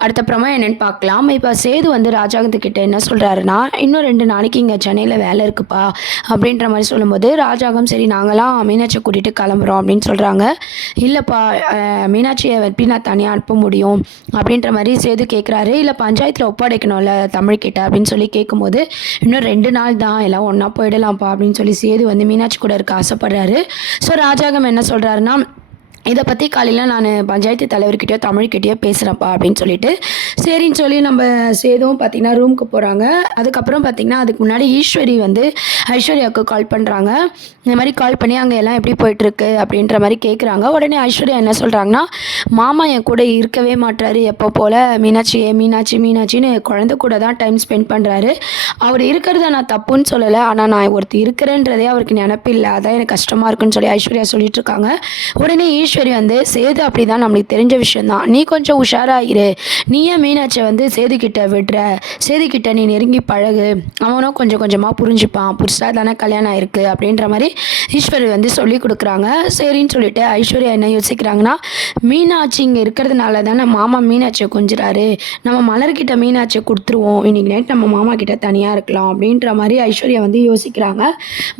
அடுத்த ப்ரமோ என்னன்னு பார்க்கலாம். இப்ப சேது வந்து ராஜாங்கத்துக்கிட்ட என்ன சொல்றாருன்னா, "இன்னும் 2 நாளைக்கு இங்க சென்னையில வேலை இருக்குப்பா" அப்படின்ற மாரி சொல்லும்போது, ராஜாங்கம் "சரி நாங்கலாம் மீனாட்சிய கூட்டிட்டு கிளம்புறோம்" அப்படின்னு சொல்றாங்க. "இல்லப்பா மீனாட்சிய எப்படி நான் தனியா அனுப்ப முடியும்?" அப்படின்ற மாரி சேது கேட்குறாரு. "இல்ல பஞ்சாயத்துல ஒப்படைக்கணும்ல தமிழ்கிட்ட" அப்படின்னு சொல்லி கேட்கும்போது, "இன்னும் 2 நாள் தான் எல்லாம் ஒண்ணா போயிடலாம்ப்பா" அப்படின்னு சொல்லி சேது வந்து மீனாட்சி கூட இருக்க ஆசைப்படுறாரு. ஸோ ராஜாங்கம் என்ன சொல்றாருன்னா, "இத பத்தி காலையில நானு பஞ்சாயத்து தலைவர்கிட்டயோ, தமிழ்கிட்டயோ பேசுறேன்ப்பா" அப்படின்னு சொல்லிட்டு, சரின்னு சொல்லி நம்ம சேதுவும் பார்த்தீங்கன்னா ரூமுக்கு போறாங்க. அதுக்கப்புறம் பார்த்தீங்கன்னா, அதுக்கு முன்னாடி ஈஸ்வரி வந்து ஐஸ்வர்யாவுக்கு கால் பண்றாங்க. இந்த மாரி கால் பண்ணி, "அங்க எல்லாம் எப்படி போயிட்டுருக்கு?" அப்படின்ற மாரி கேட்குறாங்க. உடனே ஐஸ்வர்யா என்ன சொல்றாங்கன்னா, "மாமா என் கூட இருக்கவே மாட்றாரு. எப்போ போல மீனாட்சி, மீனாட்சி, மீனாட்சின்னு குழந்தை கூட தான் டைம் ஸ்பெண்ட் பண்றாரு. அவர் இருக்கிறத நான் தப்புன்னு சொல்லல. ஆனா நான் ஒருத்தி இருக்கிறேன்றதே அவருக்கு நெனப்பில்ல. அதான் எனக்கு கஷ்டமா இருக்குன்னு" சொல்லி ஐஸ்வர்யா சொல்லிட்டுருக்காங்க. உடனே ஈஸ்வரி வந்து, "சேது அப்படிதான் நம்மளுக்கு தெரிஞ்ச விஷயம் தான். நீ கொஞ்சம் உஷாரா இரு. நீ ஏன் மீனாட்சிய வந்து சேதுகிட்ட விடுற? சேதுகிட்ட நீ நெருங்கி பழகு. அவனும் கொஞ்சம் கொஞ்சமா புரிஞ்சுப்பான். புதுசா தானே கல்யாணம் ஆயிருக்கு" அப்படின்ற மாரி ஈஸ்வரி வந்து சொல்லிக் குடுக்குறாங்க. சரின்னு சொல்லிட்டு ஐஸ்வர்யா என்ன யோசிக்கிறாங்கன்னா, மீனாட்சி இங்க இருக்கிறதுனால தானே மாமா மீனாட்சிய கொஞ்சுறாரு. நம்ம மலர்கிட்ட மீனாட்சிய குடுத்துருவோம். இன்னைக்கு நைட் நம்ம மாமா கிட்ட தனியா இருக்கலாம் அப்படின்ற மாரி ஐஸ்வர்யா வந்து யோசிக்கிறாங்க.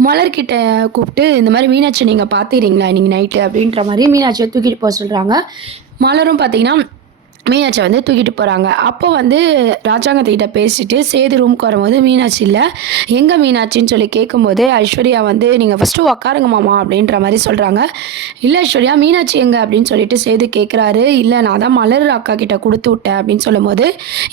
மலர்கிட்ட கூப்ட்டு, "இந்த மாரி மீனாட்சிய நீங்க பார்த்துக்கிறீங்களா இன்னைக்கு நைட்டு?" அப்படின்ற மாரி மீனாட்சிய தூக்கிட்டு போ சொல்றாங்க. மலரும் பார்த்தீங்கன்னா, மீனாட்சிய வந்து தூக்கிட்டு போறாங்க. அப்போ வந்து ராஜாங்கத்துக்கிட்ட பேசிட்டு சேது ரூமுக்கு வரும்போது மீனாட்சி இல்ல. "எங்க மீனாட்சின்னு?" சொல்லி கேட்கும்போது, ஐஸ்வர்யா வந்து, "நீங்க ஃபர்ஸ்ட்டு உட்காருங்க மாமா" அப்படின்ற மாரி சொல்றாங்க. "இல்ல ஐஸ்வர்யா, மீனாட்சி எங்க?" அப்படின்னு சொல்லிட்டு சேது கேட்குறாரு. "இல்ல நான் தான் மலர் அக்கா கிட்ட குடுத்து விட்டேன்" அப்படின்னு சொல்லும்போது,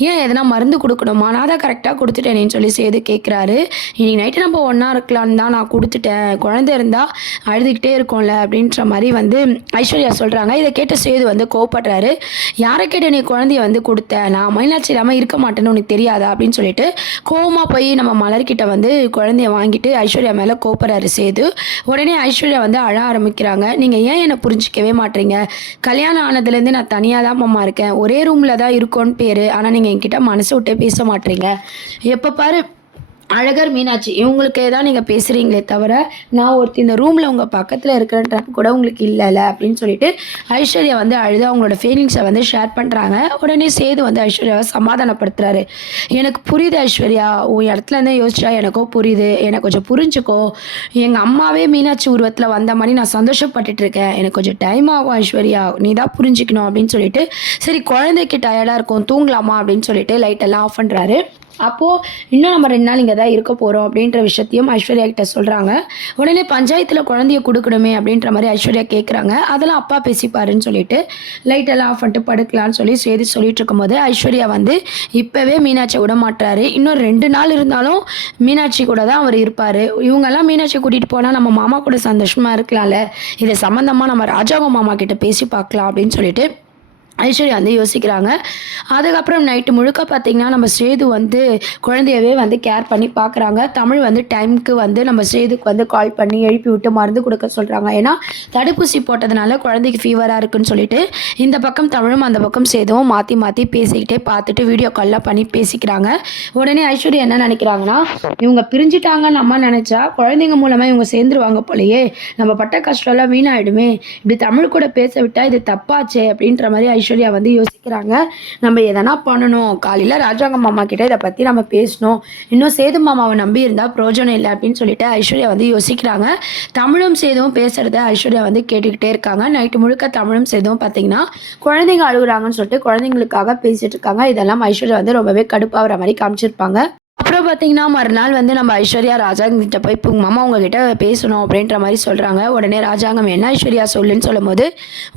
"ஏன் எதனா மருந்து குடுக்கணுமா? நான் தான் கரெக்ட்டா குடுத்துட்டேனேன்னு" சொல்லி சேது கேட்குறாரு. "இன்னைக்கு நைட்டு நம்ம ஒண்ணா இருக்கலான்னு தான் நான் குடுத்துட்டேன். குழந்தை இருந்தா அழுதுகிட்டே இருக்கும்ல" அப்படின்ற மாரி வந்து ஐஸ்வர்யா சொல்றாங்க. இத கேட்ட சேது வந்து கோவப்படுறாரு. "யார கேட்டு நீ குழந்தைய வந்து குடுத்த? நான் மீனாட்சி இல்லாம இருக்க மாட்டேன்னு உனக்கு தெரியாதா?" அப்படின்னு சொல்லிட்டு கோவமா போய் நம்ம மலர்கிட்ட வந்து குழந்தைய வாங்கிட்டு ஐஸ்வர்யா மேல கோவப்படுறாரு சேது. உடனே ஐஸ்வர்யா வந்து அழ ஆரம்பிக்கிறாங்க. "நீங்க ஏன் என்ன புரிஞ்சுக்கவே மாட்றீங்க? கல்யாணம் ஆனதுலேருந்து நான் தனியா தான் மாமா இருக்கேன். ஒரே ரூம்ல தான் இருக்கோம்னு பேரு. ஆனா நீங்க என்கிட்ட மனசு விட்டே பேச மாட்றீங்க. எப்ப பாரு அழகர், மீனாட்சி இவங்களுக்கே தான் நீங்க பேசுறீங்களே தவிர, நான் ஒருத்தி இந்த ரூம்ல உங்க பக்கத்துல இருக்கிறேன்ற கூட உங்களுக்கு இல்லல" அப்படின்னு சொல்லிட்டு ஐஸ்வர்யா வந்து அழுது அவங்களோட ஃபீலிங்ஸ வந்து ஷேர் பண்றாங்க. உடனே சேது வந்து ஐஸ்வர்யாவ சமாதானப்படுத்துறாரு. "எனக்கு புரியுது ஐஸ்வர்யா. உன் இடத்துல இருந்து யோசிச்சா எனக்கும் புரியுது. என்ன கொஞ்சம் புரிஞ்சுக்கோ. எங்க அம்மாவே மீனாட்சி உருவத்துல வந்த மாரி நான் சந்தோஷப்பட்டுட்டு இருக்கேன். எனக்கு கொஞ்சம் டைம் ஆகும் ஐஸ்வர்யா. நீ தான் புரிஞ்சுக்கணும்" அப்படின்னு சொல்லிட்டு, "சரி குழந்தைக்கு டயர்டா இருக்கும். தூங்கலாமா?" அப்படின்னு சொல்லிட்டு லைட் எல்லாம் ஆஃப் பண்றாரு. அப்போ, "இன்னும் நம்ம 2 நாள் இங்க தான் இருக்க போறோம்" அப்படின்ற விஷயத்தையும் ஐஸ்வர்யா கிட்ட சொல்றாங்க. உடனே "பஞ்சாயத்துல குழந்தைய குடுக்கணுமே" அப்படின்ற மாரி ஐஸ்வர்யா கேட்குறாங்க. "அதெல்லாம் அப்பா பேசிப்பாருன்னு" சொல்லிட்டு லைட் எல்லாம் ஆஃப் பண்ணிட்டு படுக்கலான்னு சொல்லி சேது சொல்லிட்டு இருக்கும்போது, ஐஸ்வர்யா வந்து இப்பவே மீனாட்சிய விடமாட்றாரு. இன்னும் 2 நாள் இருந்தாலும் மீனாட்சி கூட தான் அவரு இருப்பாரு. இவங்கலாம் மீனாட்சிய கூட்டிட்டு போனா நம்ம மாமா கூட சந்தோஷமா இருக்கலாம்ல. இது சம்மந்தமா நம்ம ராஜாங்க மாமா கிட்ட பேசி பார்க்கலாம் அப்படின்னு சொல்லிட்டு ஐஸ்வர்யா வந்து யோசிக்கிறாங்க. அதுக்கப்புறம் நைட்டு முழுக்க பார்த்தீங்கன்னா, நம்ம சேது வந்து குழந்தையவே வந்து கேர் பண்ணி பார்க்குறாங்க. தமிழ் வந்து டைம்க்கு வந்து நம்ம சேதுக்கு வந்து கால் பண்ணி எழுப்பி விட்டு மருந்து குடுக்க சொல்றாங்க. ஏன்னா, தடுப்பூசி போட்டதுனால குழந்தைக்கு ஃபீவரா இருக்குன்னு சொல்லிட்டு, இந்த பக்கம் தமிழும், அந்த பக்கம் சேதுவும் மாத்தி மாத்தி பேசிக்கிட்டே பார்த்துட்டு வீடியோ கால்லாம் பண்ணி பேசிக்கிறாங்க. உடனே ஐஸ்வர்யா என்ன நெனைக்கிறாங்கன்னா, இவங்க பிரிஞ்சுட்டாங்கன்னு அம்மா நெனச்சா, குழந்தைங்க மூலமா இவங்க சேர்ந்துருவாங்க போலயே! நம்ம பட்ட கஷ்டம்லாம் வீணாயிடுமே! இப்படி தமிழ் கூட பேச விட்டா இது தப்பாச்சே! அப்படின்ற மாரி ஐஸ்வர்யா வந்து யோசிக்கிறாங்க. நம்ம எதனா பண்ணணும். காலையில ராஜாங்க மாமா கிட்ட இத பத்தி நம்ம பேசணும். இன்னும் சேது மாமாவ நம்பி இருந்தா பிரயோஜனம் இல்ல அப்படின்னு சொல்லிட்டு ஐஸ்வர்யா வந்து யோசிக்கிறாங்க. தமிழும் சேதுவும் பேசுறத ஐஸ்வர்யா வந்து கேட்டுக்கிட்டே இருக்காங்க. நைட்டு முழுக்க தமிழும் சேதுவும் பார்த்தீங்கன்னா, குழந்தைங்க அழுகுறாங்கன்னு சொல்லிட்டு குழந்தைங்களுக்காக பேசிட்டு இருக்காங்க. இதெல்லாம் ஐஸ்வர்யா வந்து ரொம்பவே கடுப்பாவுற மாரி காமிச்சிருப்பாங்க. அப்புறம் பார்த்தீங்கன்னா, மறுநாள் வந்து நம்ம ஐஸ்வர்யா ராஜாங்ககிட்ட போய் மாமா உங்ககிட்ட பேசணும் அப்படின்ற மாரி சொல்றாங்க. உடனே ராஜாங்கம் என்ன ஐஸ்வர்யா சொல்லுன்னு சொல்லும்போது,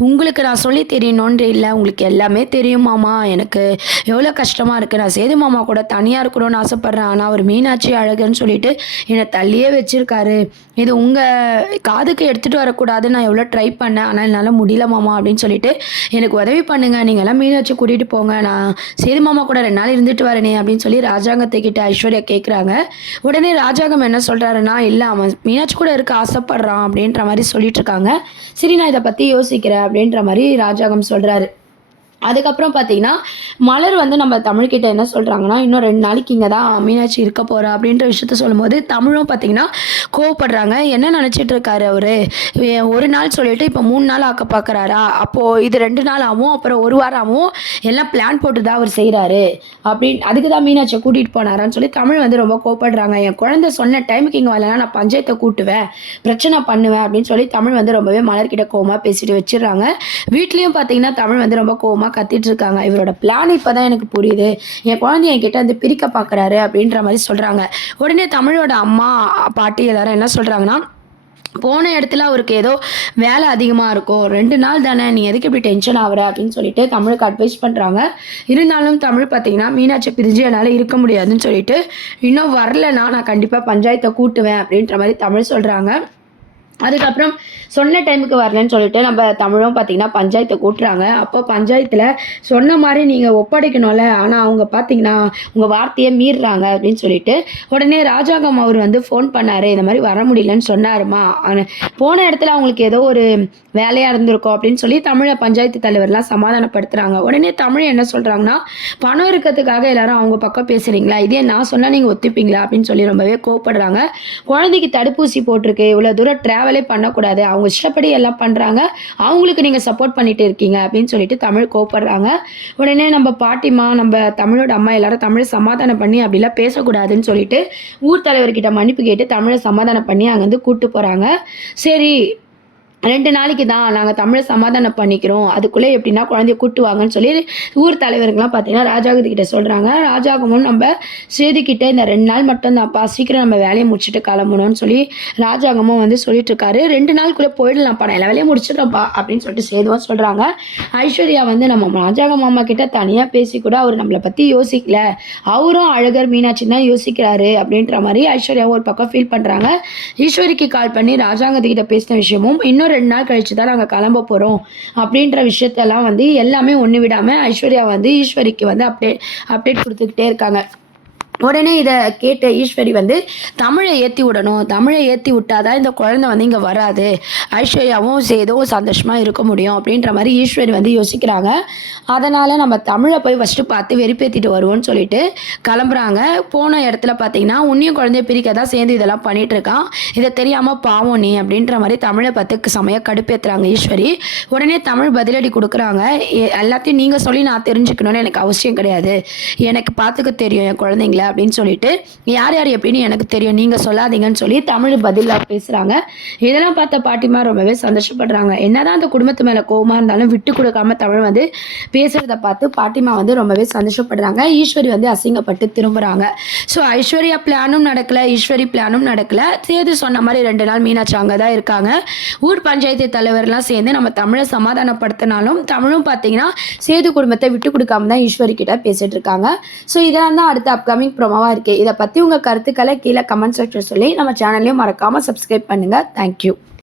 "உங்களுக்கு நான் சொல்லி தெரியணுன்ட்டு இல்ல. உங்களுக்கு எல்லாமே தெரியும் மாமா. எனக்கு எவ்வளோ கஷ்டமா இருக்கு. நான் சேது மாமா கூட தனியா இருக்கணும்னு ஆசைப்படுறேன். ஆனா அவரு மீனாட்சி, அழகுன்னு சொல்லிட்டு என்ன தள்ளியே வச்சிருக்காரு. இது உங்க காதுக்கு எடுத்துட்டு வரக்கூடாதுன்னு நான் எவ்வளோ ட்ரை பண்ணேன். ஆனா என்னால முடியல மாமா" அப்படின்னு சொல்லிட்டு, "எனக்கு உதவி பண்ணுங்க. நீங்கலாம் மீனாட்சிய கூட்டிட்டு போங்க. நான் சேது மாமா கூட 2 நாள் இருந்துட்டு வரேனே" அப்படின்னு சொல்லி ராஜாங்கத்துக்கிட்ட ஐஸ்வர்யா கேட்குறாங்க. உடனே ராஜாங்கம் என்ன சொல்றாருன்னா, "இல்ல அவன் மீனாட்சி கூட இருக்க ஆசைப்படுறான்" அப்படின்ற மாரி சொல்லிட்டு இருக்காங்க. "சரி நான் இத பத்தி யோசிக்கிறேன்" அப்படின்ற மாரி ராஜாங்கம் சொல்றாரு. அதுக்கப்புறம் பார்த்தீங்கன்னா, மலர் வந்து நம்ம தமிழ்கிட்ட என்ன சொல்றாங்கன்னா, "இன்னும் 2 நாளைக்கு இங்க தான் மீனாட்சி இருக்க போறா" அப்படின்ற விஷயத்த சொல்லும்போது, தமிழும் பார்த்தீங்கன்னா கோவப்படுறாங்க. என்ன நெனச்சிட்டு இருக்காரு அவரு? 1 நாள் சொல்லிட்டு இப்ப 3 நாள் ஆக்க பார்க்குறாரா? அப்போ இது 2 நாள் ஆவும், அப்புறம் 1 வாரம் ஆவும். எல்லாம் பிளான் போட்டு தான் அவர் செய்றாரு. அதுக்கு தான் மீனாட்சிய கூட்டிட்டு போனாரான்னு சொல்லி தமிழ் வந்து ரொம்ப கோவப்படுறாங்க. "என் குழந்தை சொன்ன டைமுக்கு இங்க வரலன்னா நான் பஞ்சாயத்த கூட்டுவேன். பிரச்சனை பண்ணுவேன்" அப்படின்னு சொல்லி தமிழ் வந்து ரொம்பவே மலர்கிட்ட கோவமா பேசிட்டு வச்சுர்றாங்க. வீட்லயும் பார்த்தீங்கன்னா, தமிழ் வந்து ரொம்ப கோவமா கத்திட்டு இருக்காங்க. "இவரோட பிளான் இப்ப தான் எனக்கு புரியுது. என் குழந்தைய என்கிட்ட வந்து பிரிக்க பார்க்குறாரு" அப்படின்ற மாரி சொல்றாங்க. உடனே தமிழோட அம்மா, பாட்டி எல்லாரும் என்ன சொல்றாங்கன்னா, "போன இடத்துல அவருக்கு ஏதோ வேலை அதிகமா இருக்கும். 2 நாள் தானே, நீ எதுக்கு இப்படி டென்ஷன் ஆவுற?" அப்படின்னு சொல்லிட்டு தமிழுக்கு அட்வைஸ் பண்றாங்க. இருந்தாலும் தமிழ் பார்த்தீங்கன்னா, மீனாட்சிய பிரிஞ்சு என்னால இருக்க முடியாதுன்னு சொல்லிட்டு, "இன்னும் வரலன்னா நான் கண்டிப்பா பஞ்சாயத்த கூட்டுவேன்" அப்படின்ற மாரி தமிழ் சொல்றாங்க. அதுக்கப்புறம் சொன்ன டைமுக்கு வரலன்னு சொல்லிட்டு நம்ம தமிழும் பார்த்தீங்கன்னா பஞ்சாயத்த கூட்டுறாங்க. அப்போ பஞ்சாயத்துல சொன்ன மாரி நீங்க ஒப்படைக்கணும்ல. ஆனா அவங்க பார்த்தீங்கன்னா, உங்க வார்த்தைய மீறுறாங்க அப்படின்னு சொல்லிட்டு, உடனே ராஜாங்கம் அவர் வந்து ஃபோன் பண்ணாரு. இந்த மாரி வர முடியலன்னு சொன்னாருமா. போன இடத்துல அவங்களுக்கு ஏதோ ஒரு வேலையா இருந்திருக்கும் அப்படின்னு சொல்லி தமிழ பஞ்சாயத்து தலைவர்லாம் சமாதானப்படுத்துறாங்க. உடனே தமிழ் என்ன சொல்றாங்கன்னா, "பணம் இருக்கிறதுக்காக எல்லாரும் அவங்க பக்கம் பேசுறீங்களா? இதே நான் சொன்னா நீங்க ஒத்துப்பீங்களா?" அப்படின்னு சொல்லி ரொம்பவே கோவப்படுறாங்க. "குழந்தைக்கு தடுப்பூசி போட்டிருக்கு. இவ்வளோ தூரம் டிராவலே பண்ணக்கூடாது. அவங்க இஷ்டப்படி எல்லாம் பண்றாங்க. அவங்களுக்கு நீங்க சப்போர்ட் பண்ணிட்டு இருக்கீங்க" அப்படின்னு சொல்லிட்டு தமிழ் கோவப்படுறாங்க. உடனே நம்ம பாட்டிம்மா, நம்ம தமிழோட அம்மா எல்லாரும் தமிழ சமாதானம் பண்ணி அப்படிலாம் பேசக்கூடாதுன்னு சொல்லிட்டு, ஊர் தலைவர்கிட்ட மன்னிப்பு கேட்டு தமிழ சமாதானம் பண்ணி அங்கருந்து கூட்டு போறாங்க. சரி, 2 நாளைக்கு தான் நாங்க தமிழ சமாதானம் பண்ணிக்கிறோம். அதுக்குள்ள எப்படின்னா குழந்தைய கூட்டு வாங்கன்னு சொல்லி ஊர் தலைவருங்கலாம் பார்த்தீங்கன்னா, ராஜாங்கத்து கிட்ட சொல்றாங்க. ராஜாங்கமும் நம்ப சேதுகிட்ட இந்த 2 நாள் மட்டும் தான்ப்பா, சீக்கிரம் நம்ம வேலைய முடிச்சுட்டு கிளம்பணும்னு சொல்லி ராஜாங்கமும் வந்து சொல்லிட்டு இருக்காரு. 2 நாளுக்குள்ள போயிடலாம்ப்பா, நான் எல்லா வேலையும் முடிச்சுடுறேன்ப்பா அப்படின்னு சொல்லிட்டு சேதுவும் சொல்றாங்க. ஐஸ்வர்யா வந்து நம்ம ராஜாங்க மாமா கிட்ட தனியா பேசி கூட அவரு நம்மள பத்தி யோசிக்கல. அவரும் அழகர் மீனாட்சின்னு தான் யோசிக்கிறாரு அப்படின்ற மாரி ஐஸ்வர்யாவும் ஒரு பக்கம் ஃபீல் பண்றாங்க. ஈஸ்வரிக்கு கால் பண்ணி ராஜாங்கத்துக்கிட்ட பேசின விஷயமும், இன்னும் 2 நாள் கழிச்சு தான் நாங்க கிளம்ப போறோம் அப்படின்ற விஷயத்தெல்லாம் வந்து எல்லாமே ஒண்ணு விடாம ஐஸ்வர்யா வந்து ஈஸ்வரிக்கு வந்து அப்டேட் குடுத்துக்கிட்டே இருக்காங்க. உடனே இத கேட்ட ஈஸ்வரி வந்து, "தமிழ ஏத்தி விடணும். தமிழ ஏத்தி விட்டா தான் இந்த குழந்தை வந்து இங்க வராது. ஐஸ்வர்யாவும் சேதுவும் சந்தோஷமா இருக்க முடியும்." அப்படின்ற மாரி ஈஸ்வரி வந்து யோசிக்கிறாங்க. அதனால நம்ம தமிழ போய் ஃபர்ஸ்ட்டு பார்த்து வெறுப்பேத்திட்டு வருவோம்ன்னு சொல்லிட்டு கிளம்புறாங்க. போன இடத்துல பார்த்தீங்கன்னா, "உன்னையும் குழந்தைய பிரிக்க தான் சேந்து இதெல்லாம் பண்ணிட்டு இருக்கான். இத தெரியாம பாவம் நீ" அப்படின்ற மாரி தமிழ பார்த்து செமையா கடுப்பேத்துறாங்க ஈஸ்வரி. உடனே தமிழ் பதிலடி குடுக்குறாங்க. எல்லாத்தையும் நீங்க சொல்லி நான் தெரிஞ்சுக்கணும்னு எனக்கு அவசியம் கிடையாது. எனக்கு பார்த்துக்க தெரியும் என் குழந்தைங்கள" அப்படின்னு சொல்லிட்டு, "யார் யார் எப்படின்னு எனக்கு தெரியும். நீங்க சொல்லாதீங்கன்னு" சொல்லி தமிழ் பதிலா பேசுறாங்க. இதெல்லாம் பார்த்த பாட்டிமா ரொம்பவே சந்தோஷப்படுறாங்க. என்னதான் அந்த குடும்பத்து மேல கோவமா இருந்தாலும் விட்டு குடுக்காம தமிழ் வந்து பேசுறத பார்த்து பாட்டிமா வந்து ரொம்பவே சந்தோஷப்படுறாங்க. ஈஸ்வரி வந்து அசிங்கப்பட்டு திரும்புறாங்க. ஸோ ஐஸ்வர்யா பிளானும் நடக்கல, ஈஸ்வரி பிளானும் நடக்கல. சேது சொன்ன மாரி 2 நாள் மீனாட்சி அங்க தான் இருக்காங்க. ஊர் பஞ்சாயத்து தலைவர்லாம் சேர்ந்து நம்ம தமிழ சமாதானப்படுத்தினாலும், தமிழும் பார்த்தீங்கன்னா, சேது குடும்பத்த விட்டு குடுக்காம தான் ஈஸ்வரி கிட்ட பேசிட்டு இருக்காங்க. ஸோ இதெல்லாம் தான் அடுத்த அப்கமிங் ப்ரோமோவா இருக்கு. இத பத்தி உங்க கருத்துக்கள கீழ கமெண்ட் செக்ஷன்ல சொல்லி நம்ம சேனலையும் மறக்காம சப்ஸ்கிரைப் பண்ணுங்க. Thank you.